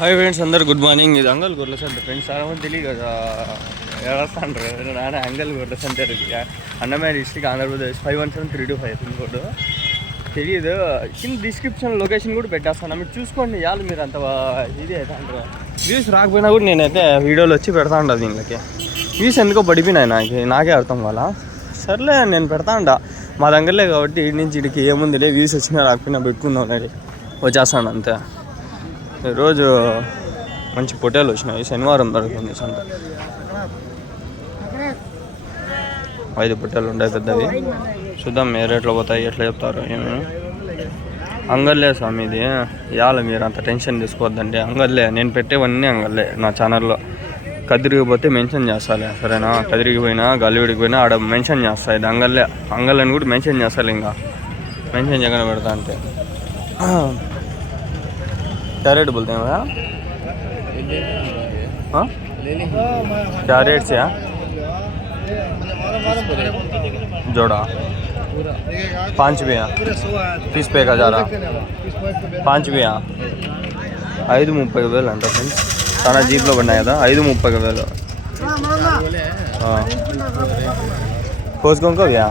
Hi friends, అందరు good morning. ఇది అంగల్ గొర్రెల సెంటర్ ఫ్రెండ్స్. చాలా మంది తెలియదు కదా ఎడతాండ్రు. నాన్న అంగల్ గొర్రెల centre Annamayya district, Andhra Pradesh 517325 pin code. తెలియదు. కింద డిస్క్రిప్షన్ లొకేషన్ కూడా పెట్టేస్తాను, మీరు చూసుకోండి. ఇవాళ మీరు అంత ఇది అయితే అంటారు. వ్యూస్ రాకపోయినా కూడా నేనైతే వీడియోలు వచ్చి పెడతా ఉండా. దీనికి వ్యూస్ ఎందుకో పడిపోయినాయి నాకే అర్థం కాల. సర్లే నేను పెడతా ఉండా, మా దగ్గరలే కాబట్టి ఇటు నుంచి ఇడికి ఏముందిలే, వ్యూస్ వచ్చినా రాకపోయినా పెట్టుకుందాం అనేది వచ్చేస్తాను అంతే. ఈరోజు మంచి పొట్టేలు వచ్చినాయి. శనివారం దొరుకుతుంది సంత. 5 పొట్టేలు ఉంటాయి పెద్దవి. చూద్దాం ఏ రేట్లో పోతాయి, ఎట్లా చెప్తారు ఏమి. అంగల్లే స్వామి ఇది. ఇవాళ మీరు అంత టెన్షన్ తీసుకోవద్దండి. అంగల్లే, నేను పెట్టేవన్నీ అంగల్లే. నా ఛానల్లో కదిరిగిపోతే మెన్షన్ చేస్తాలే, సరేనా? కదిరిగిపోయినా గల్లివిడికి పోయినా ఆడ మెన్షన్ చేస్తా. ఇది అంగల్లే, అంగల్లని కూడా మెన్షన్ చేస్తాను. ఇంకా మెన్షన్ చేయగానే పెడతా అంతే. क्या रेट बोलते हैं भैया? हाँ, क्या रेट से? जोड़ा 5 भी 30 पे का जा रहा. 5 भी 5:30,000 అంట ఫ్రెండ్స్. చాలా జీప్లో పడినాయి కదా. 5:30,000. కోసుకో भैया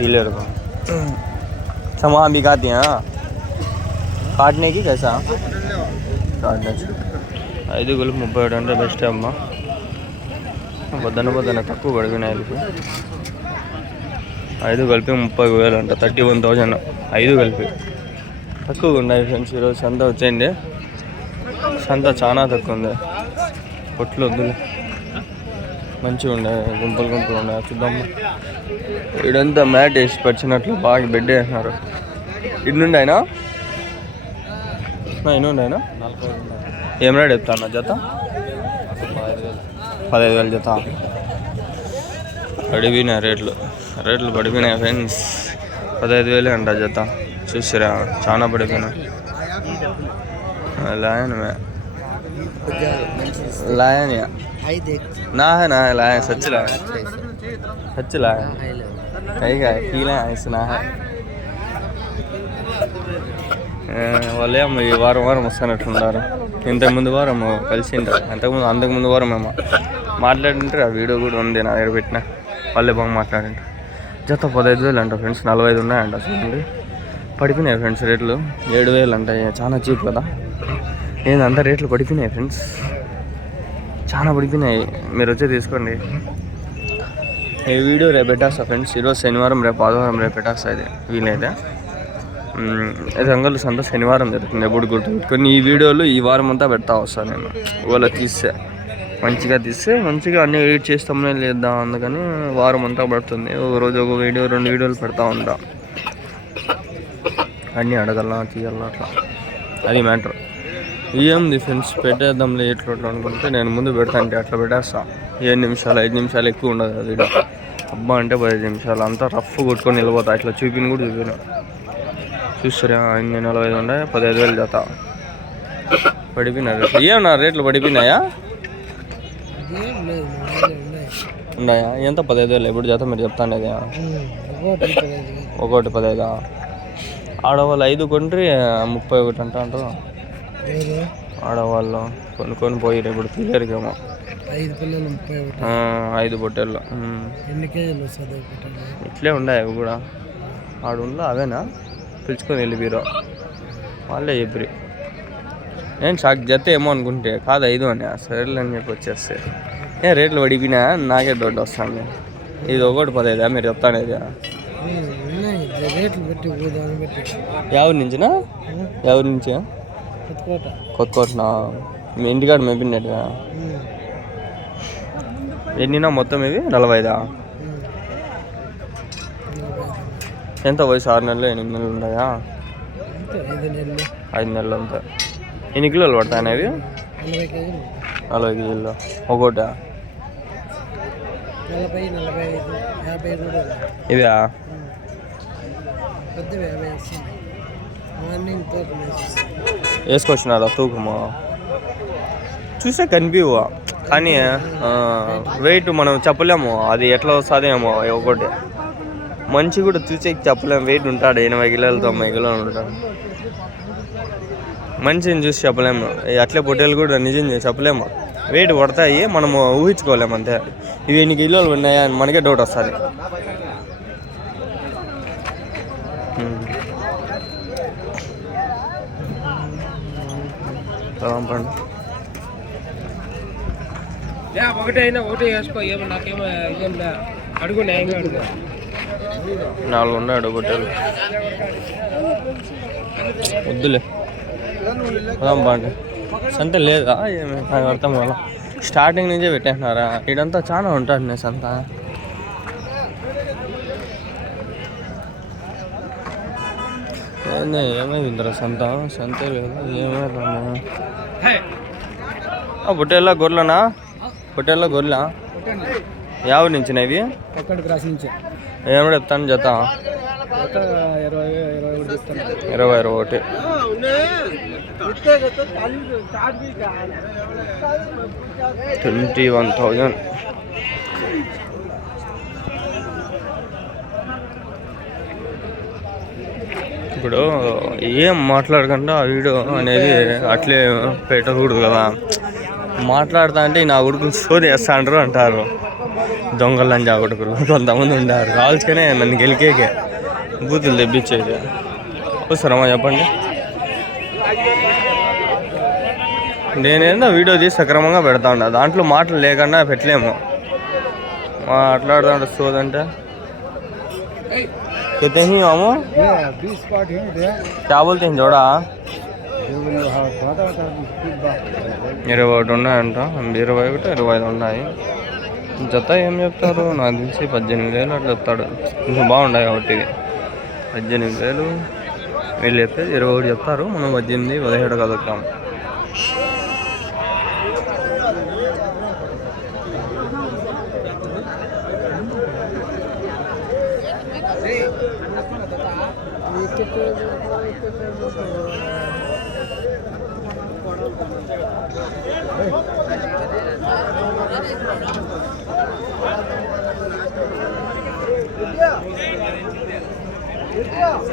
पीले को सामान भी खाते हैं. కాటనే కి కైసా కాటనే 5 గొలుపు 37 అంటే బెస్ట్ అమ్మ. పొద్దున తక్కువ పడిపోయినాయి. 5 కలిపి 30,000 అంట. 31,000. 5 కలిపి తక్కువగా ఉన్నాయి ఫ్రెండ్స్. ఈరోజు సంత వచ్చేయండి. సంత చాలా తక్కువ ఉంది. పొట్లు వద్దులే, మంచిగా ఉండే. గుంపులు ఉన్నాయి. చూద్దాం. ఇడంతా మ్యాట్ వేసి పరిచినట్లు బాగా బెడ్ వేసినారు. ఇటు నుండి అయినా ఎన్నుండైనా ఏం రేట్ చెప్తాను జత? 15,000 జత. పడిపోయినాయి రేట్లు పడిపోయినాయి ఫ్రెండ్స్. 15,000 అంట జత. చూసిరా, చాలా పడిపోయినాయి. लायन में लायन या ना है लायन सच लायन है क्या कीला ऐसा है. వాళ్ళే ఈ వారం వస్తున్నట్టున్నారు. ఇంతకుముందు వారం కలిసింటారు. అంతకుముందు వారం మేము మాట్లాడింటారు. ఆ వీడియో కూడా ఉంది నా దగ్గర పెట్టిన. వాళ్ళే బాగా మాట్లాడింటారు. జత 15,000 అంట ఫ్రెండ్స్. 45 ఉన్నాయంట. చూడండి, పడిపోయినాయి ఫ్రెండ్స్ రేట్లు. 7,000 అంట. చాలా చీప్ కదా. ఏందంతా రేట్లు పడిపోయినాయి ఫ్రెండ్స్, చాలా పడిపోయినాయి. మీరు వచ్చి తీసుకోండి. ఈ వీడియో రేపు పెట్టేస్తా ఫ్రెండ్స్. ఈరోజు శనివారం, రేపు ఆదివారం, రేపు పెట్టేస్తా. ఇది వీలైతే రంగుల సంత శనివారం జరుగుతుంది. ఎప్పుడు గుర్తుపెట్టుకొని ఈ వీడియోలు ఈ వారం అంతా పెడతా వస్తాను నేను. ఇవాళ మంచిగా తీస్తే మంచిగా అన్నీ ఎడిట్ చేస్తామనే లేదా, అందుకని వారం అంతా పడుతుంది. ఒక రోజు ఒక వీడియో 2 వీడియోలు పెడతా ఉంటా. అన్నీ అడగల తీయాల అట్లా, అది మ్యాటర్. ఏముంది ఫ్రెండ్స్, పెట్టేద్దాంలే ఎట్లా అనుకుంటే నేను ముందు పెడతా అంటే అట్లా పెట్టేస్తా. 7 నిమిషాలు 5 నిమిషాలు ఎక్కువ ఉండదు అది. అబ్బా అంటే 15 నిమిషాలు అంతా రఫ్ కొట్టుకొని వెళ్ళిపోతా. ఇట్లా చూపిన కూడా చూపిన. చూసారా, 45 ఉన్నాయి. 15,000 జత పడిపోయినాయి. ఏమన్నా రేట్లు పడిపోయినాయా? ఉన్నాయా? ఎంత 15,000 ఎప్పుడు జత మీరు చెప్తాను. అది ఒకటి 15. ఆడవాళ్ళు 5 కొండ్రి 31 అంటారు. ఆడవాళ్ళు కొనుక్కొని పోయి ఇప్పుడు తీయరికేమో 5 పొట్టేళ్ళు. ఇట్లే ఉన్నాయి అవి కూడా. ఆడుండో అవేనా పిలుచుకొని వెళ్ళిపోయారు వాళ్ళే చెప్పి. నేను షాక్ జత ఏమో అనుకుంటే కాదు 5 అని. సరేలే అని చెప్పి వచ్చేస్తే రేట్లు పడిపోయినా నాకే దొడ్డు వస్తాను. ఇది ఒకటి 15 మీరు చెప్తానేది. ఎవరి నుంచినా? ఎవరి నుంచి? కొత్తకోటనా? మీ ఇంటికాడ మేపినట్టుగా. ఎన్నినా మొత్తం ఇవి? 45. ఎంత వయసు? 6 నెలలు 8 నెలలు ఉన్నాయా? 5 నెలలు అంతా. ఎన్ని కిలోలు పడతాయి అవి? 40 కేజీలు ఒకటి. ఇవా వేసుకొచ్చినారా తూకము? చూసే కనిపివు కానీ వెయిట్ మనం చెప్పలేము. అది ఎట్లా వస్తుందేమో. ఒకటి మంచి కూడా చూసే చెప్పలేము. వెయిట్ ఉంటాడు 80 కిలోలు 90 కిలోలు ఉంటాడు. మనిషిని చూసి చెప్పలేము, అట్లే పొట్టేలు కూడా నిజం చెప్పలేము, వెయిట్ పడతాయి, మనము ఊహించుకోలేము అంతే. ఇవి ఎన్ని కిలోలు ఉన్నాయా అని మనకే డౌట్ వస్తుంది. ఒకటి అయినా ఒకటి వేసుకో, ఏమో నాకేమో అడుగు న్యాయంగా అడుగు. 4 ఉన్నాడు పొట్టేలు, వద్దులే బాగుంది. సంత లేదా ఏమి నాకు అర్థం కావాలా, స్టార్టింగ్ నుంచే పెట్టేస్తున్నారా? ఇదంతా చాలా ఉంటుంది నేను సంత. ఏమైందిరా సంత? సంతే లేదు, ఏమైంది? పొట్టేళ్ళ గొర్రెలనా? పొట్టేళ్ళ గొర్రెలా? ఎవరి నుంచి ఇవి? ఏమో చెప్తాను జత 21. 21,000. ఇప్పుడు ఏం మాట్లాడకుండా ఆ వీడియో అనేది అట్లే పెట్టకూడదు కదా. మాట్లాడుతా అంటే నా కొడుకులు సోది వేస్తా అంటారు దొంగలని జాగొడుకులు కొంతమంది ఉండారు. కాల్చుకనే నన్ను గెలికేకే బూతులు తెప్పించేది. వస్తారమ్మా చెప్పండి. నేనేందో వీడియో తీసి సక్రమంగా పెడతా ఉన్నా, దాంట్లో మాటలు లేకుండా పెట్టలేము. మాట్లాడుతా ఉంటే సోదంటే कितने ही मामू? 20 क्या बोलते हैं जोड़ा? 21 ఉన్నాయంట. 21 ఉన్నాయి. జత ఏం చెప్తారు నాకు తెలిసి 18,000 అట్లా చెప్తాడు. కొంచెం బాగుంటాయి కాబట్టి 18,000 వీళ్ళు చెప్తే 21 చెప్తారు. మనం 18, 17 కలుగుతాం.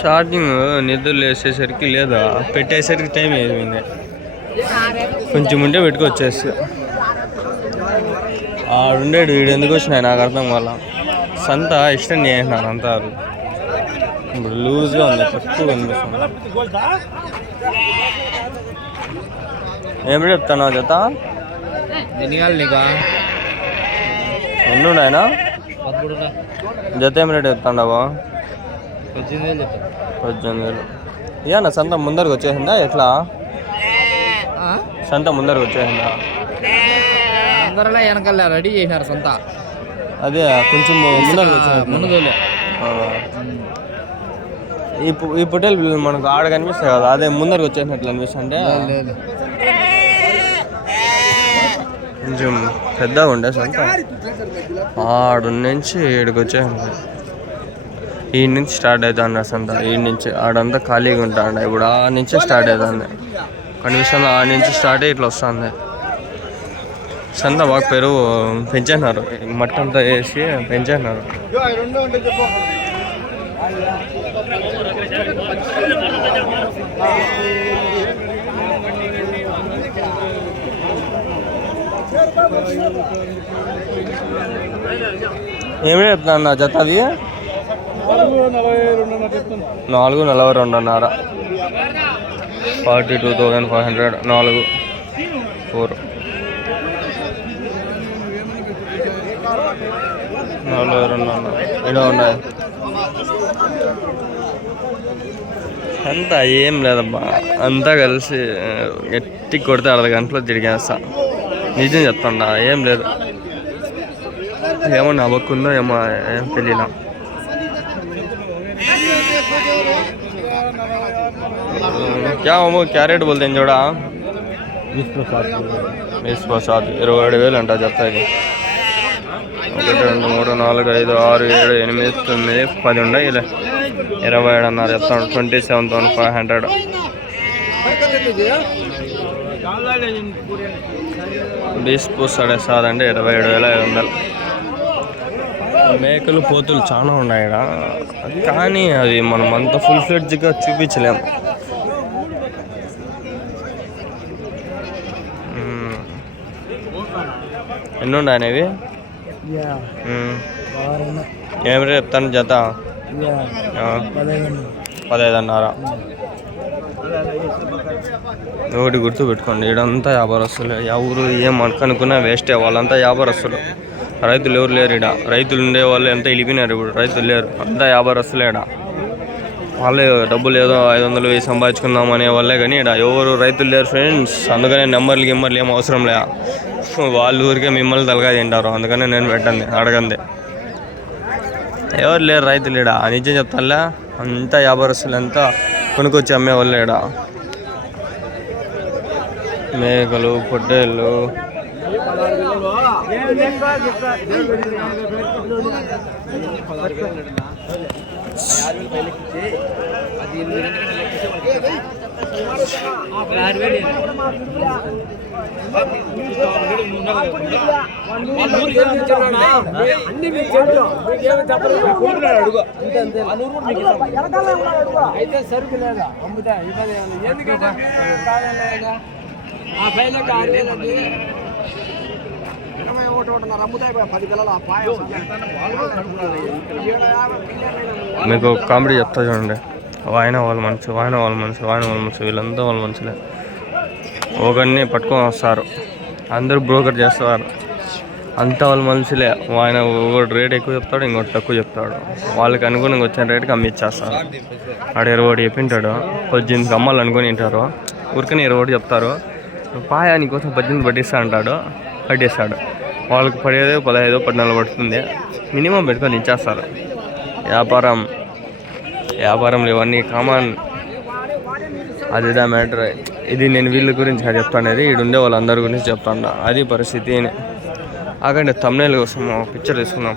ఛార్జింగ్ నిద్రలు వేసేసరికి లేదా పెట్టేసరికి టైం అయిపోయింది. కొంచెం ఉంటే పెట్టుకొచ్చేసి ఆడుండేడు వీడు ఎందుకు వచ్చినాయి నాకు అర్థం వల్ల. సంత ఇష్టం చేసినారు అంతా ఇప్పుడు లూజ్గా ఉంది, తక్కువ కనిపిస్తుంది. ఏమి చెప్తాను జత? ఎన్ని ఉన్నాయనా జత? ఏం రేట్ చెప్తాండవా? 18,000. ఏనా సంత ముందరికి వచ్చేసిందా ఎట్లా? సంత ముందరికి వచ్చేసిందా? వెనకాల రెడీ చేసినారు సంత. అదే కొంచెం ముందరికి వచ్చేసింది. ఈ పొట్టేలు మనకు ఆడ కనిపిస్తాయి కదా, అదే ముందరికి వచ్చేసినట్లు అనిపిస్తుంటే కొంచెం పెద్దగా ఉండే సంత. ఆడు నుంచి ఈడికి వచ్చేసింది. ఈ నుంచి స్టార్ట్ అవుతుంది సంత. ఈ నుంచి ఆడంతా ఖాళీగా ఉంటాడు. ఇప్పుడు ఆ నుంచి స్టార్ట్ అవుతుంది కనిపిస్తుంది. ఆ నుంచి స్టార్ట్ అయ్యి ఇట్లా వస్తుంది సంత. బాగా పెరుగు పెంచేసినారు, మట్టి అంతా వేసి పెంచేసినారు. ఏమి చెప్తున్నా జత? అవి 4,42,500. 42,500. 4 4 42 ఇక్కడ ఉన్నాయి. అంతా ఏం లేదబ్బా, అంతా కలిసి ఎట్టి కొడితే 1/2 గంటలో తిరిగేస్తా. నిజం చెప్తాడా, ఏం లేదు. ఏమో నవ్వకుందో ఏమో ఏం తెలియలా. क्या वो क्या रेट बोलते हैं जोड़ा? 20,000. 27,000 అంట చెప్తా. ఇది 1 2 3 4 5 6 7 8 9 10 ఉన్నాయి. ఇలా 27 అన్నారు చెప్తాను. 27,500. బీస్పూ 7.5 అంటే 27,500. మేకలు పోతులు చాలా ఉన్నాయి ఇక్కడ, కానీ అది మనం అంత ఫుల్ ఫ్లెడ్జ్గా చూపించలేము. ఎన్ని ఉన్నాయి అనేవి? ఏం రేపు చెప్తాను జత? 15.5. ఒకటి గుర్తు పెట్టుకోండి, ఇడంతా వ్యాపారస్తులు. ఎవరు ఏం అనుకున్నా వేస్టే, వాళ్ళంతా వ్యాపారస్తులు. రైతులు ఎవరు లేరు ఇడ. రైతులు ఉండే వాళ్ళు ఎంత ఇలిపినారు, ఇప్పుడు రైతులు లేరు, అంతా వ్యాపారస్తులే ఇడ. వాళ్ళే డబ్బులు ఏదో 500 1000 సంపాదించుకుందాం అనే వాళ్ళే, కానీ ఇక్కడ ఎవరు రైతులు లేరు ఫ్రెండ్స్. అందుకనే నెంబర్లు ఏం అవసరం లే. వాళ్ళ ఊరికే మిమ్మల్ని తలగా తింటారు, అందుకనే నేను పెట్టండి అడగండి. ఎవరు లేరు రైతులు ఇడ, నిజం చెప్తానులే. అంతా వ్యాపారస్తులు, అంతా కొనుక్కొచ్చి అమ్మే వాళ్ళే ఇడ. మేకలు, పొట్టేళ్ళు, మీకు కామెడీ చెప్తా చూడండి. ఆయన వాళ్ళ మనిషి, ఆయన వాళ్ళ మనిషి, ఆయన వాళ్ళ మనిషి, వీళ్ళంతా వాళ్ళ మనుషులే. ఒకరిని పట్టుకొని వస్తారు, అందరూ బ్రోకర్ చేస్తారు, అంతా వాళ్ళ మనుషులే. ఆయన ఒకటి రేట్ ఎక్కువ చెప్తాడు, ఇంకోటి తక్కువ చెప్తాడు. వాళ్ళకి అనుగుణంగా వచ్చిన రేటుకి అమ్మిచ్చేస్తారు. ఆడ 20 చెప్పింటాడు, 18 అమ్మాలనుకుని తింటారు. ఊరికనే 20 చెప్తారు. పాయా నీకోసం 18 పట్టిస్తా అంటాడు, పట్టేస్తాడు. వాళ్ళకి పడేది 15 14 పడుతుంది. మినిమం పెట్టుకొని ఇచ్చేస్తారు. వ్యాపారంలో ఇవన్నీ కామన్. అదిదా మ్యాటర్. ఇది నేను వీళ్ళ గురించి చెప్తానేది, ఈడు ఉండే వాళ్ళందరి గురించి చెప్తాను. అది పరిస్థితి. ఆగండి, థంబ్నెయిల్ కోసం పిక్చర్ తీసుకుందాం.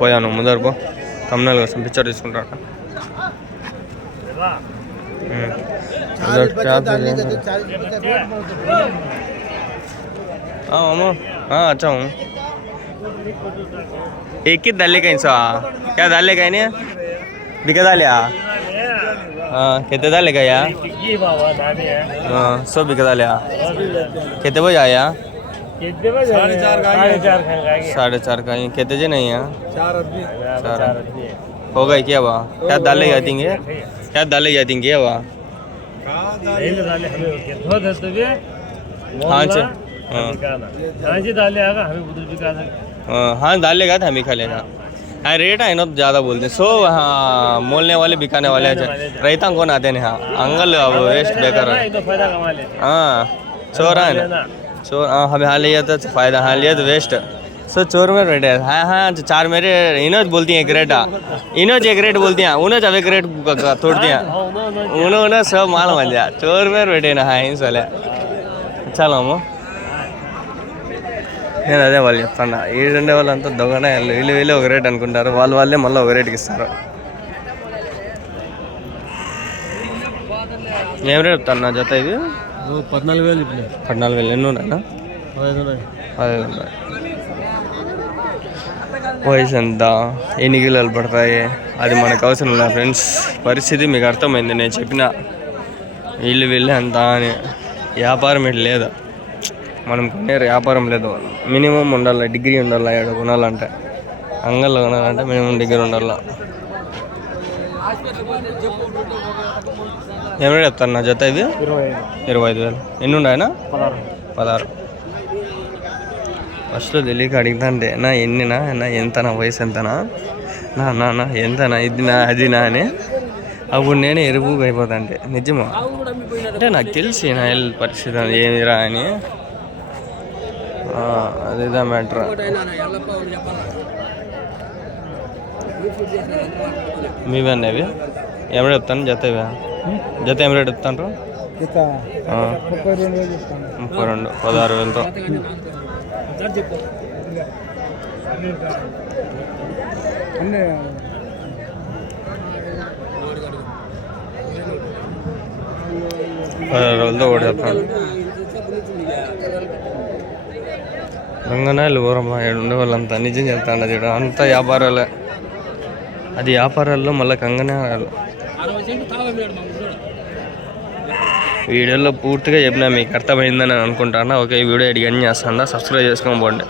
పోయాను ముందరు పో, థంబ్నెయిల్ కోసం పిక్చర్ తీసుకుంటాను. अच्छा हूँ। एक ही दाले कहीं सो क्या दाले कहीं नहीं बिका दाले कितने दाले का यार? हाँ, सब बिका दाले कितने बजे आया? 4:30 का। कितने जे नहीं है? 4 हो गए क्या? वहाँ क्या दाले जाती हैं? क्या दाले जाती हैं वहाँ? हाँ हाँ डालेगा तो हम ही खा लेगा। हाँ रेट है ना ज़्यादा बोलते सो। हाँ मोलने वाले बिकाने वाले रहता कौन आते हैं? हाँ अंगल वेस्ट बेकार है। हाँ चोर है ना, चोर। हाँ हमें हाँ लिया तो फ़ायदा, हाँ लिया तो वेस्ट। सो चोर में रेट है। हाँ हाँ 4 मेरे इनोज बोलती हैं एक रेट, इनोज एक रेट बोलती हैं, उन्होंने अब एक रेट तोड़ती हैं, उन्होंने सब माल बन जाए। चोर में रेट है ना। हाँ इन साले चलो నేను అదే వాళ్ళు చెప్తాను. ఈడుండే వాళ్ళంతా దొంగనే. వీళ్ళు ఒక రేట్ అనుకుంటారు, వాళ్ళే మళ్ళీ ఒక రేటుకి ఇస్తారు. ఏం రేట్ చెప్తాను నా జత? ఇది 14,000. 14,000. ఎన్ని ఉన్నాయన్నా? 15 ఉన్నాయి. వయసు ఎంత, ఎన్ని కిలోలు పడతాయి, అది మనకు అవసరం లేదు ఫ్రెండ్స్. పరిస్థితి మీకు అర్థమైంది. నేను చెప్పిన వీళ్ళు అంత అని. వ్యాపారం ఇట్లా లేదు, మనం కొనే వ్యాపారం లేదు. మినిమం ఉండాలి, డిగ్రీ ఉండాలి. ఇక్కడ కొనాలంటే, అంగల్లో కొనాలంటే మినిమం డిగ్రీ ఉండాలి. ఏమైనా చెప్తాను నా జత? ఇది 25,000. ఎన్ని ఉన్నాయన్నా? 16. ఫస్ట్లో తెలియక అడిగితే నా ఎన్నినా, నా ఎంతనా, వయసు ఎంతనా, నా ఎంతనా, ఇదినా అదినా అని. అప్పుడు నేనే ఎరుపుగా అయిపోతా. అంటే నిజమా అంటే నాకు తెలిసి నా హెల్త్ పరిస్థితి ఏమిరా అని. అదేదా మ్యాటర్. మీవన్నీ అవి ఏం రేట్ చెప్తాను? జత ఇవా జత ఏం రేట్ చెప్తాను? 32. 16,000తో. రోజులతో కూడా చెప్తాను. దొంగనాయలు ఊరమ్మా ఉండే వాళ్ళంతా. నిజం చెప్తాను, అది అంతా వ్యాపారాలే. అది వ్యాపారాల్లో మళ్ళీ కంగనాయాలు. వీడియోలో పూర్తిగా చెప్పినా మీకు అర్థమైందని అనుకుంటాను. ఓకే, ఈ వీడియో ఎడిట్ చేస్తాను, సబ్స్క్రైబ్ చేసుకోకపోండి.